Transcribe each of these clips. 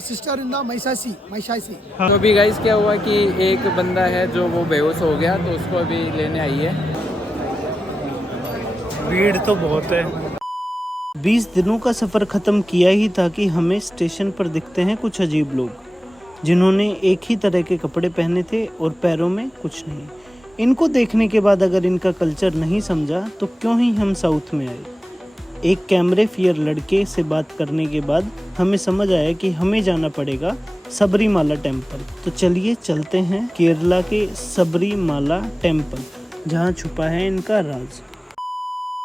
Sister in the महिषासी। तो अभी guys क्या हुआ कि एक बंदा है जो वो बेहोश हो गया, तो उसको अभी लेने आई है। भीड़ तो बहुत है। 20 दिनों का सफ़र ख़त्म किया ही था कि हमें स्टेशन पर दिखते हैं कुछ अजीब लोग, जिन्होंने एक ही तरह के कपड़े पहने थे और पैरों में कुछ नहीं। इनको देखने के बाद अगर इनका कल्चर नहीं समझा तो क्यों ही हम साउथ में आए। एक कैमरे फियर लड़के से बात करने के बाद हमें समझ आया कि हमें जाना पड़ेगा सबरीमाला टेम्पल। तो चलिए चलते हैं केरला के सबरीमाला टेम्पल, जहाँ छुपा है इनका राज।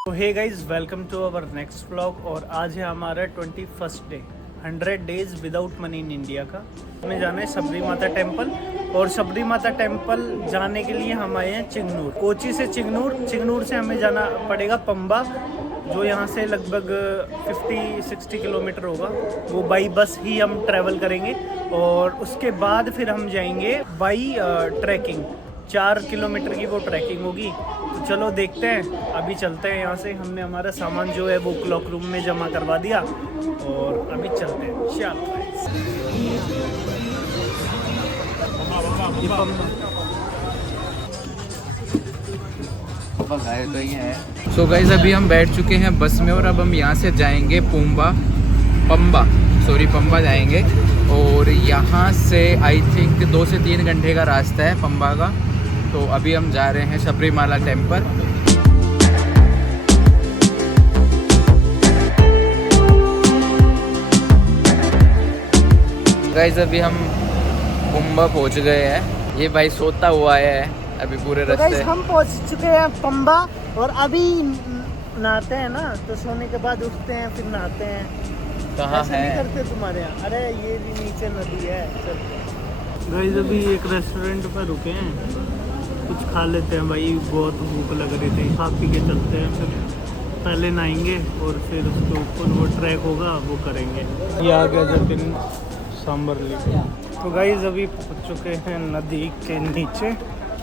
तो hey guys, welcome to our next vlog. और आज है हमारा 21st day, 100 days without money in India का। हमें जाना है सबरी माता टेम्पल, और सबरी माता टेम्पल जाने के लिए हम आए हैं चिंगनूर। कोची से चिंगनूर से हमें जाना पड़ेगा पंबा, जो यहाँ से लगभग 50-60 किलोमीटर होगा। वो बाई बस ही हम ट्रैवल करेंगे, और उसके बाद फिर हम जाएंगे बाई ट्रैकिंग। 4 किलोमीटर की वो ट्रैकिंग होगी। तो चलो देखते हैं, अभी चलते हैं यहाँ से। हमने हमारा सामान जो है वो क्लॉक रूम में जमा करवा दिया, और अभी चलते हैं। चलो सो गाइस अभी हम बैठ चुके हैं बस में, और अब हम यहाँ से जाएंगे पंबा जाएंगे। और यहाँ से आई थिंक 2 से 3 घंटे का रास्ता है पंबा का। तो अभी हम जा रहे हैं सबरीमाला टेम्पल। गाइस अभी हम पंबा पहुँच गए हैं। ये भाई सोता हुआ है अभी पूरे रास्ते। हम पहुँच चुके हैं पंबा, और अभी नहाते हैं ना, तो सोने के बाद उठते हैं फिर नहाते हैं। कहाँ है? नहीं करते तुम्हारे यहाँ? अरे ये भी नीचे नदी है। चल गाइस अभी एक रेस्टोरेंट पर रुके हैं, कुछ खा लेते हैं भाई, बहुत भूख लग रही थी। खा पी के चलते हैं, फिर पहले नहाएंगे और फिर उसके ऊपर वो ट्रैक होगा वो करेंगे। ये आ गया जतिन सांबरली। तो गाइस अभी पहुंच चुके हैं नदी के नीचे,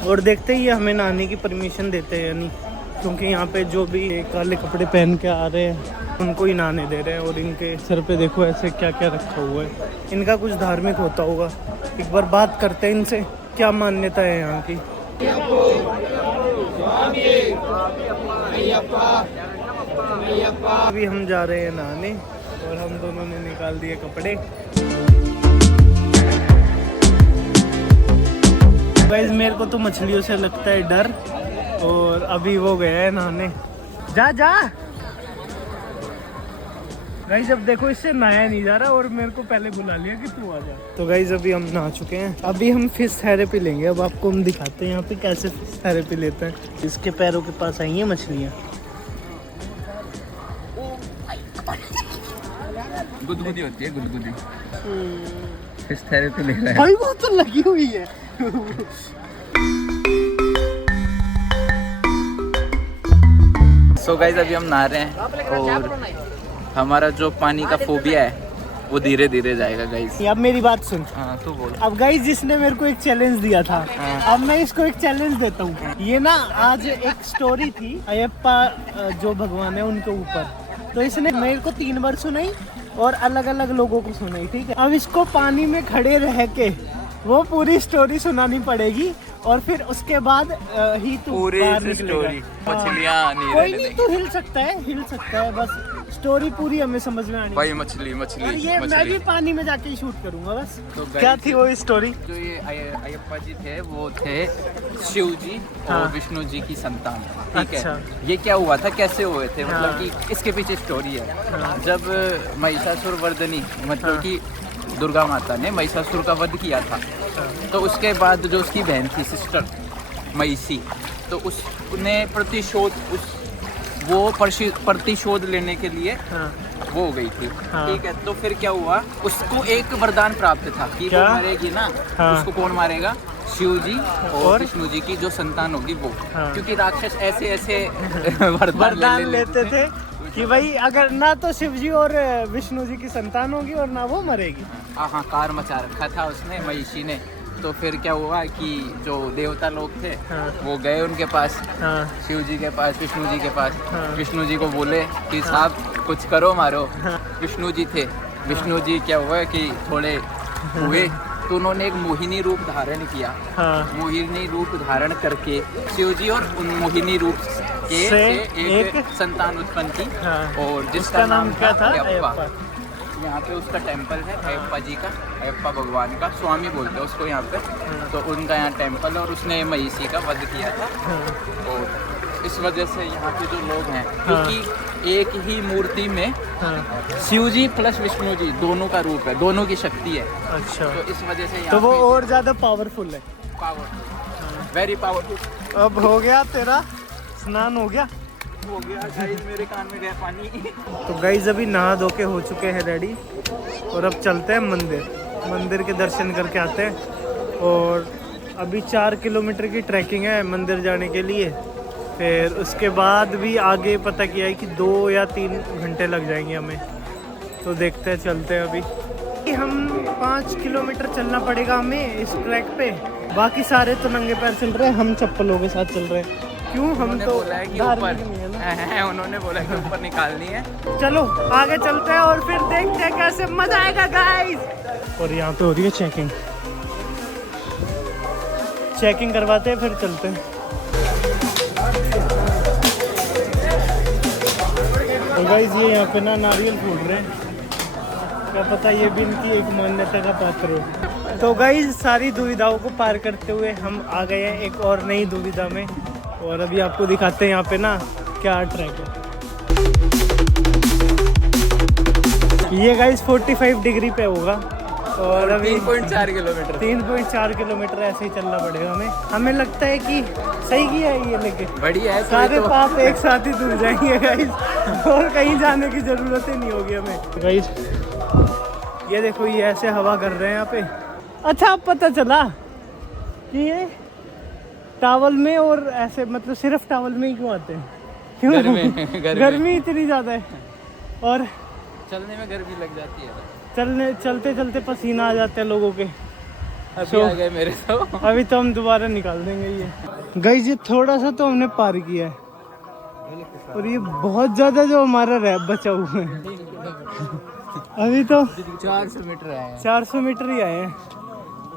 और देखते ही हमें नहाने की परमिशन देते हैं या नहीं, क्योंकि यहाँ पे जो भी काले कपड़े पहन के आ रहे हैं उनको ही नहाने दे रहे हैं। और इनके सर पे देखो ऐसे क्या क्या रखा हुआ है। इनका कुछ धार्मिक होता होगा। एक बार बात करते हैं इनसे, क्या मान्यता है यहाँ की। अभी हम जा रहे हैं नहाने, और हम दोनों ने निकाल दिए कपड़े। गाइस मेरे को तो मछलियों से लगता है डर, और अभी वो गया है नहाने। जा गाइस अब देखो, इससे नहाया नहीं जा रहा, और मेरे को पहले बुला लिया कि तू आ जा। तो गाइस अभी हम नहा चुके हैं। अभी हम फिश थेरेपी लेंगे। अब आपको हम दिखाते हैं यहाँ पे कैसे फिश थेरेपी लेते हैं। इसके पैरों के पास आई हैं मछलियाँ। गुदगुदी होती है, गुदगुदी। फिश थेरेपी ले रहा है भाई, वो तो लगी हुई है। सो गाइस अभी हम नहा रहे हैं, और हमारा जो पानी का फोबिया है वो धीरे धीरे जाएगा गाइस। अब मेरी बात सुन। हाँ तो बोल। अब गाइस जिसने मेरे को एक चैलेंज दिया था, हाँ। अब मैं इसको एक चैलेंज देता हूँ। ये ना आज एक स्टोरी थी अयप्पा जो भगवान है उनके ऊपर, तो इसने मेरे को 3 बार सुनाई, और अलग अलग लोगों को सुनाई। ठीक है, अब इसको पानी में खड़े रह के वो पूरी स्टोरी सुनानी पड़ेगी, और फिर उसके बाद ही तू पूरी बाहर निकलेगा। स्टोरी मछलियाँ नहीं कोई रहने नहीं, तू हिल सकता है, बस स्टोरी पूरी हमें समझ में आनी। भाई मछली और ये मैं भी पानी में जाके शूट करूंगा बस। तो क्या थी वो स्टोरी? जो ये अयप्पा जी थे वो थे शिव जी और हाँ। विष्णु जी की संतान। ठीक अच्छा। है, ये क्या हुआ था, कैसे हुए थे, मतलब कि इसके पीछे स्टोरी है। जब महिषासुर वर्धनी मतलब कि दुर्गा माता ने महिषासुर का वध किया था, तो उसके बाद जो उसकी बहन थी सिस्टर महिषी, तो उसने प्रतिशोध लेने के लिए वो हो गई थी। ठीक है, तो फिर क्या हुआ, उसको एक वरदान प्राप्त था कि वो मरेगी ना, उसको कौन मारेगा, शिव जी और विष्णु जी की जो संतान होगी वो। क्योंकि राक्षस ऐसे ऐसे वरदान लेते थे कि भाई अगर ना तो शिव जी और विष्णु जी की संतान होगी, और ना वो मरेगी। हाहाकार मचा रखा था उसने, महिषी ने। तो फिर क्या हुआ कि जो देवता लोग थे वो गए उनके पास, शिव जी के पास, विष्णु जी के पास। विष्णु जी को बोले कि साहब कुछ करो मारो। विष्णु जी थे, विष्णु जी क्या हुआ कि थोड़े हुए तो उन्होंने एक मोहिनी रूप धारण किया। मोहिनी रूप धारण करके शिव जी और उन मोहिनी रूप के से एक संतान उत्पन्न की। और जिसका नाम क्या था? अयप्पा। यहाँ पे उसका टेम्पल है अयप्पा जी का, अयप्पा भगवान का, स्वामी बोलते हैं उसको यहाँ पे। तो उनका यहाँ टेम्पल और उसने महिषी का वध किया था। और इस वजह से यहाँ के जो लोग हैं, क्योंकि एक ही मूर्ति में शिव जी प्लस विष्णु जी दोनों का रूप है, दोनों की शक्ति है। अच्छा, तो इस वजह से तो वो और ज्यादा पावरफुल है। Powerful, very powerful. अब हो गया तेरा स्नान? हो गया गाइस, मेरे कान में गया पानी। तो गाइस अभी नहा धो के हो चुके हैं रेडी और अब चलते हैं मंदिर के दर्शन करके आते हैं। और अभी 4 किलोमीटर की ट्रैकिंग है मंदिर जाने के लिए। फिर उसके बाद भी आगे पता किया है कि 2 या 3 घंटे लग जाएंगे हमें। तो देखते हैं, चलते हैं। अभी हम 5 किलोमीटर चलना पड़ेगा हमें इस ट्रैक पे। बाकी सारे तो नंगे पैर चल रहे हैं, हम चप्पलों के साथ चल रहे हैं। क्यों? हम तो बोला है कि ऊपर उन्होंने बोला कि ऊपर निकालनी है। चलो आगे चलते हैं और फिर देखते हैं कैसे मजा आएगा गाइस। और यहाँ पे हो रही है चेकिंग करवाते हैं, फिर चलते हैं। तो गाइस ये यहाँ पे ना नारियल फूट रहे हैं, क्या पता ये भी इनकी एक मान्यता का पात्र हो। तो गाइस सारी दुविधाओं को पार करते हुए हम आ गए हैं एक और नई दुविधा में। और अभी आपको दिखाते हैं यहाँ पे ना क्या ट्रैक है। ये गाइस 45 डिग्री पे होगा और अभी 3.4 किलोमीटर ऐसे ही चलना पड़ेगा हमें लगता है कि सही किया है ये, लेकिन बढ़िया है। सारे पाप एक साथ ही धुल जाएंगे गाइस और कहीं जाने की जरूरत ही नहीं होगी हमें। गाइस ये देखो, ये ऐसे हवा कर रहे हैं यहाँ पे। अच्छा, अब पता चला कि ये टावल में और ऐसे, मतलब सिर्फ टावल में ही क्यों आते हैं? क्यों? गर्मी इतनी ज़्यादा है और चलने में गर्मी लग जाती है। चलते चलते पसीना आ जाते हैं लोगों के। अभी आ गए मेरे तो। अभी तो हम दोबारा निकाल देंगे ये। गाइस ये थोड़ा सा तो हमने पार किया है और ये बहुत ज़्यादा जो हमारा रैप बचा हुआ है। अभी तो 400 मीटर आए हैं। 400 मीटर ही आए हैं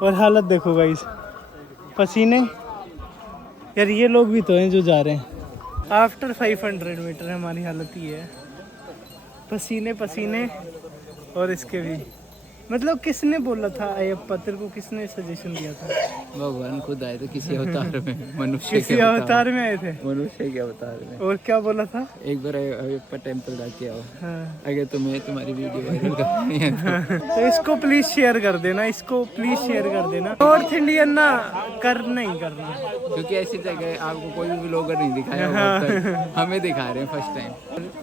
और हालत देखो गाइस, पसीने। यार ये लोग भी तो हैं जो जा रहे हैं। आफ्टर 500 मीटर हमारी हालत ये है, पसीने और इसके भी। मतलब किसने बोला था अयप्पा, तेरे को किसने सजेशन दिया था? भगवान खुद आए थे किसी अवतार में, मनुष्य किसी अवतार में आए थे, मनुष्य के अवतार में। और क्या बोला था? एक बार अयप्पा टेम्पल जाके आओ। अगर तुम्हें तुम्हारी वीडियो वायरल करनी है तो इसको प्लीज शेयर कर देना, इसको प्लीज शेयर कर देना। नॉर्थ इंडियन ना करना ही करना, क्योंकि ऐसी जगह आपको कोई भी व्लॉगर नहीं दिखाया होगा, हमें दिखा रहे हैं फर्स्ट टाइम।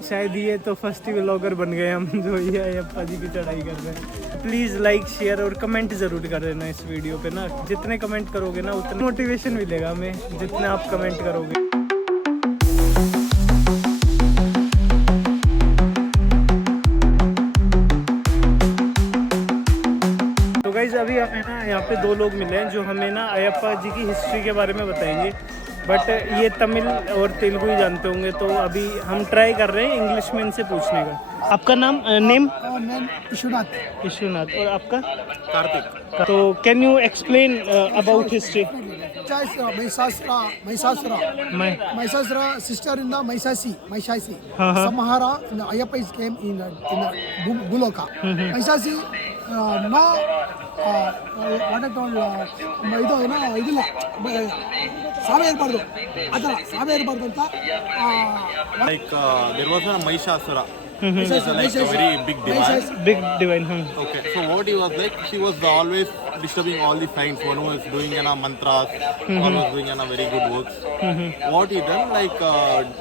शायद ये तो फर्स्ट ही व्लॉगर बन गए हम जो ये अयप्पा जी की चढ़ाई कर रहे हैं। प्लीज़ लाइक शेयर और कमेंट ज़रूर कर देना इस वीडियो पे ना। जितने कमेंट करोगे ना उतना मोटिवेशन मिलेगा हमें, जितने आप कमेंट करोगे। तो गाइज अभी हमें ना यहाँ पे 2 लोग मिले हैं जो हमें ना अयप्पा जी की हिस्ट्री के बारे में बताएंगे। बट ये तमिल और तेलुगु ही जानते होंगे, तो अभी हम ट्राई कर रहे हैं इंग्लिश में इनसे पूछने का। आपका नाम नेम? विश्वनाथ। और आपका? कार्तिक। तो can you explain about history? Mahishasura sister in the Mahishasi. Samahara in the Ayyappa came in the Buloka. Mahishasi no what I told idilla ಸಾವೆ ಇರಬಾರ್ದು ಅದಲ್ಲ ಸಾವೆ ಇರಬಾರ್ದು ಅಂತ like there was a Mahishasura. It's like a very big divine. Okay, so what he was like, he was always disturbing all the saints. One was doing mantras, one was doing very good works. What he done, like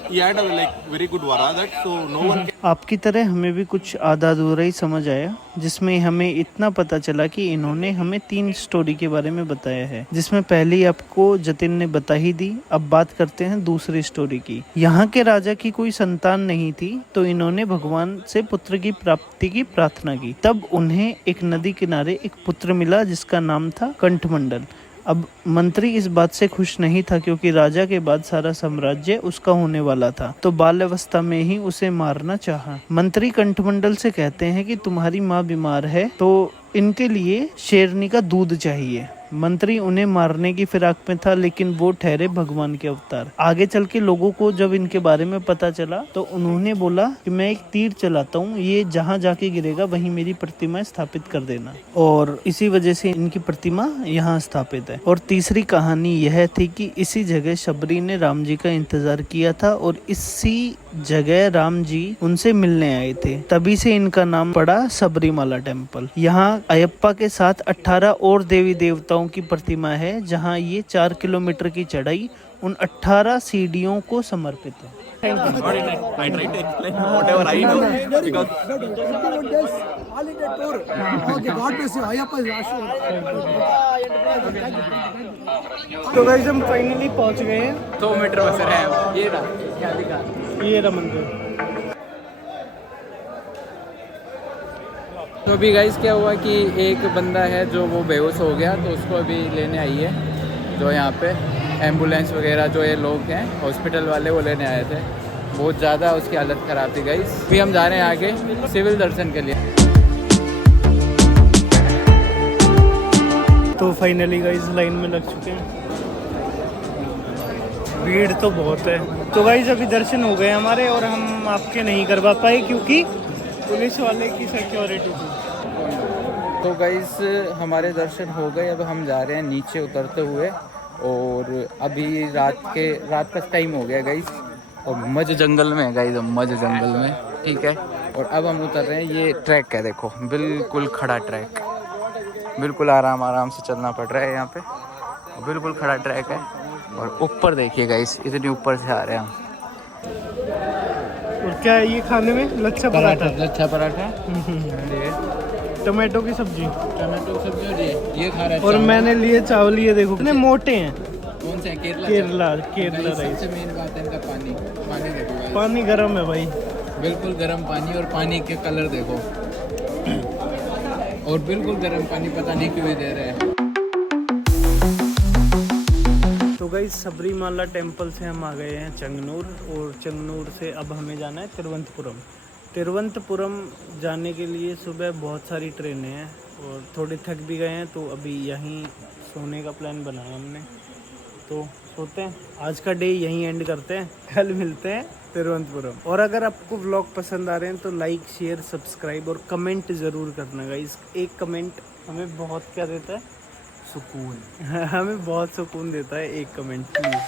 he had a like very good vara that so no one can... आपकी तरह हमें भी कुछ आधा अधूरा ही समझ आया, जिसमें हमें इतना पता चला कि इन्होंने हमें 3 स्टोरी के बारे में बताया है, जिसमें पहली आपको जतिन ने बता ही दी। अब बात करते हैं दूसरी स्टोरी की। यहाँ के राजा की कोई संतान नहीं थी, तो इन्होंने भगवान से पुत्र की प्राप्ति की प्रार्थना की। तब उन्हें एक नदी किनारे एक पुत्र मिला जिसका नाम था कंठमंडल। अब मंत्री इस बात से खुश नहीं था क्योंकि राजा के बाद सारा साम्राज्य उसका होने वाला था, तो बाल्यावस्था में ही उसे मारना चाहा। मंत्री कंठमंडल से कहते हैं कि तुम्हारी माँ बीमार है तो इनके लिए शेरनी का दूध चाहिए। मंत्री उन्हें मारने की फिराक में था, लेकिन वो ठहरे भगवान के अवतार। आगे चल के लोगों को जब इनके बारे में पता चला तो उन्होंने बोला कि मैं एक तीर चलाता हूँ, ये जहाँ जाके गिरेगा वहीं मेरी प्रतिमा स्थापित कर देना, और इसी वजह से इनकी प्रतिमा यहाँ स्थापित है। और तीसरी कहानी यह थी कि इसी जगह शबरी ने राम जी का इंतजार किया था और इसी जगह राम जी उनसे मिलने आए थे, तभी से इनका नाम पड़ा सबरीमाला टेम्पल। यहाँ अयप्पा के साथ 18 और देवी देवताओं की प्रतिमा है, जहाँ ये 4 किलोमीटर की चढ़ाई उन 18 सीढ़ियों को समर्पित है। I try to explain whatever I know because 21 days all India tour. Okay, God bless you. Ayappa is तो गाइस हम फाइनली पहुंच गए हैं। 2 मीटर बस रहे हैं। ये रहा, क्या दिखा? ये रहा मंदिर। तो अभी गाइस क्या हुआ कि एक बंदा है जो वो बेहोश हो गया, तो उसको अभी लेने आई है जो यहाँ पे एम्बुलेंस वगैरह जो ये लोग हैं हॉस्पिटल वाले वो लेने आए थे। बहुत ज़्यादा उसकी हालत ख़राब थी गाइस। अभी हम जा रहे हैं आगे सिविल दर्शन के लिए। तो फाइनली गाइस लाइन में लग चुके हैं, भीड़ तो बहुत है। तो गाइस अभी दर्शन हो गए हमारे और हम आपके नहीं करवा पाए क्योंकि पुलिस वाले की सिक्योरिटी थी। तो गाइस हमारे दर्शन हो गए, अब हम जा रहे हैं नीचे उतरते हुए, और अभी रात का टाइम हो गया गाइस, और मज जंगल में है गाइस, हम मज जंगल में, ठीक है। और अब हम उतर रहे हैं, ये ट्रैक है देखो, बिल्कुल खड़ा ट्रैक, बिल्कुल आराम से चलना पड़ रहा है यहाँ पे, बिल्कुल खड़ा ट्रैक है। और ऊपर देखिए गाइस, इतनी ऊपर से आ रहे हैं हम। और क्या है ये खाने में? लच्छा पराठा। लच्छा पराठा, टमाटो की सब्जी, ये खा रहा है। और मैंने लिए चावल, ये देखो कितने मोटे हैं। कौन से? केरला राइस। सबसे मेन बात है इनका पानी देखो गाइस। पानी गर्म है भाई, बिल्कुल गर्म पानी, और पानी के कलर देखो, और बिल्कुल गर्म पानी, पता नहीं क्यों दे रहे हैं। तो गाइस सबरीमाला टेम्पल से हम आ गए हैं चंगनूर, और चंगनूर से अब हमें जाना है तिरुवनंतपुरम। तिरुवनंतपुरम जाने के लिए सुबह बहुत सारी ट्रेनें हैं और थोड़े थक भी गए हैं, तो अभी यहीं सोने का प्लान बनाया हमने, तो सोते हैं। आज का डे यहीं एंड करते हैं, कल मिलते हैं तिरुवनंतपुरम। और अगर आपको व्लॉग पसंद आ रहे हैं तो लाइक, शेयर, सब्सक्राइब और कमेंट ज़रूर करना गाइस। एक कमेंट हमें बहुत क्या देता है? सुकून। हमें बहुत सुकून देता है एक कमेंट, प्लीज़।